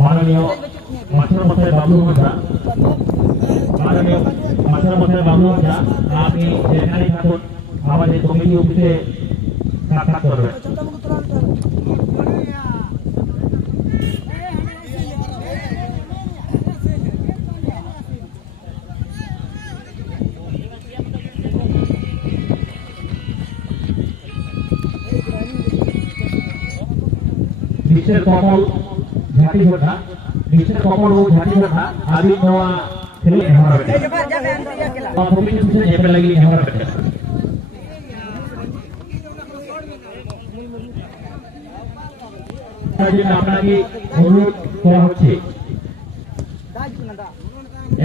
মাননীয় মাস্টারমশাই বাবলু মশা, মাননীয় মাস্টারমশাই বাবলু মশা, আপনি যেখানে থাকুন আমাদের কমিটি অফিসে সাক্ষাৎ করবেন। বিশ্বের কমল ঝাঁটি ঘটা, বিশ্বের কমল ও ঝাঁটি ঘটা আদি নয়া ছেলে এমরা কমিটি অফিসে এপে লাগি এমরা আপনাকে অনুরোধ করা হচ্ছে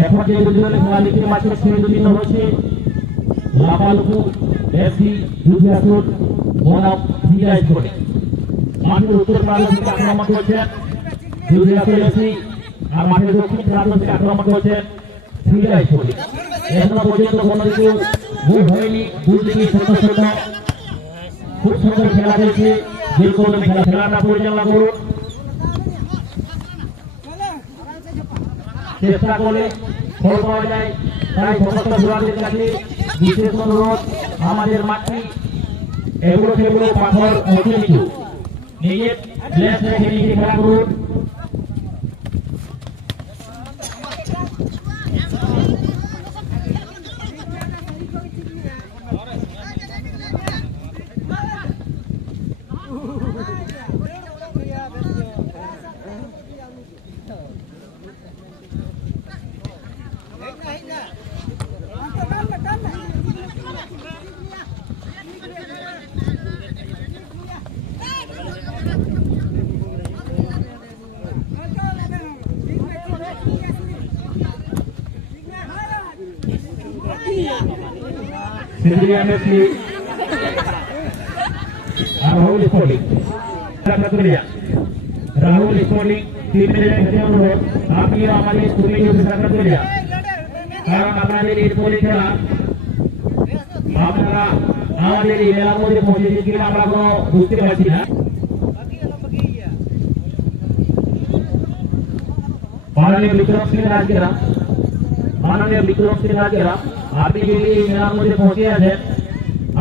এখন যে দুজনে খেলালিকে মাঠে ছেড়ে দিতে হচ্ছে লাপালুকু এসি দুধিয়াসুর বনাম ভিআই করে মাঠের উত্তর প্রান্ত থেকে আক্রমণ করছেন দুধিয়াসুর এসি আর মাঠের দক্ষিণ প্রান্ত থেকে আক্রমণ করছেন ভিআই করে। এখনো পর্যন্ত কোনো কিছু ভুল হয়নি, ভুল দিকে ছোট ছোট খুব সুন্দর খেলা চলছে। যে কোনো খেলাটা পরিচালনা করুন, চেষ্টা করে ফল পাওয়া যায়। তাই সমস্ত খেলোয়াড়দের কাছে বিশেষ অনুরোধ, আমাদের মাঠটি এগুলো সেগুলো পাথর উঁচু নিচু, নিজের লেস রেখে নিজে খেলা করুন। Rahul sporting Rahul sporting team manager अनुरोध आपकी हमारे कमिटी অফিসে সাক্ষাৎ করিয়া, কারণ আপনাদের এই বলে খেলা আপনারা আমাদের এই মেলার মধ্যে পৌঁছেছেন কিনা আমরা কোনো বুঝতে পারছি না। মাননীয় বিক্রম সিং রাজগেরা, মাননীয় বিক্রম সিং রাজগেরা, আপনি যদি এই মেলার মধ্যে পৌঁছে আছেন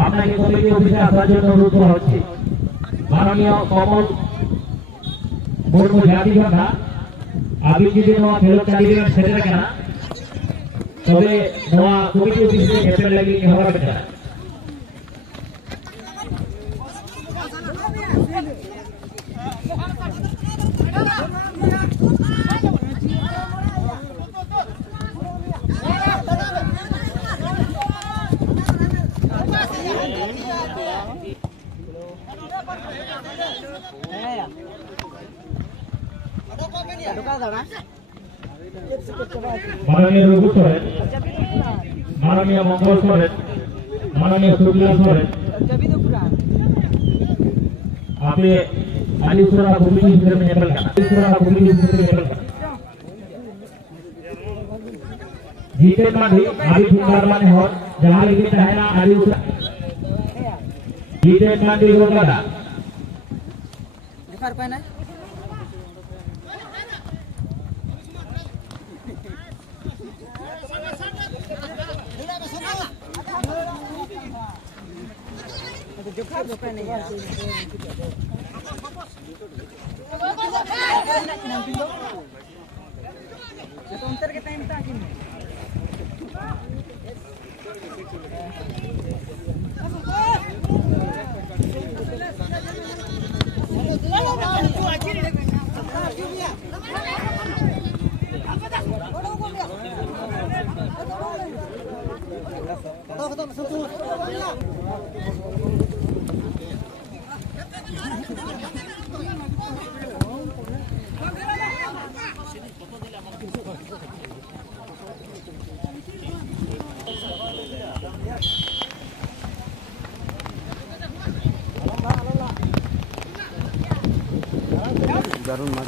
আপনাকে কমিটি অফিসে আসার জন্য অনুরোধ করা হচ্ছে। মাননীয় কমল মুর্মু ঝাঁটি ঘটা, আপনি যদি নয়া খেলো চালিয়ে সেটা কেনা তবে নয়া কমিটি অফিসে এপেল লাগি হওয়ার কথা। माननीय रघु सोरेन, माननीय मंगल सोरेन, माननीय सुखलाल सोरेन, आपने आलिसुरा भूमि क्षेत्र में नेपल का आलिसुरा भूमि क्षेत्र में नेपल का जीते माधी आदि सुंदर माने हो जहां लिखित है ना आलिसुरा जीते माधी होगा ना दिखार पाए ना जुखा रुपए नहीं यार ये तो अंतर के टाइम तक दारुण मार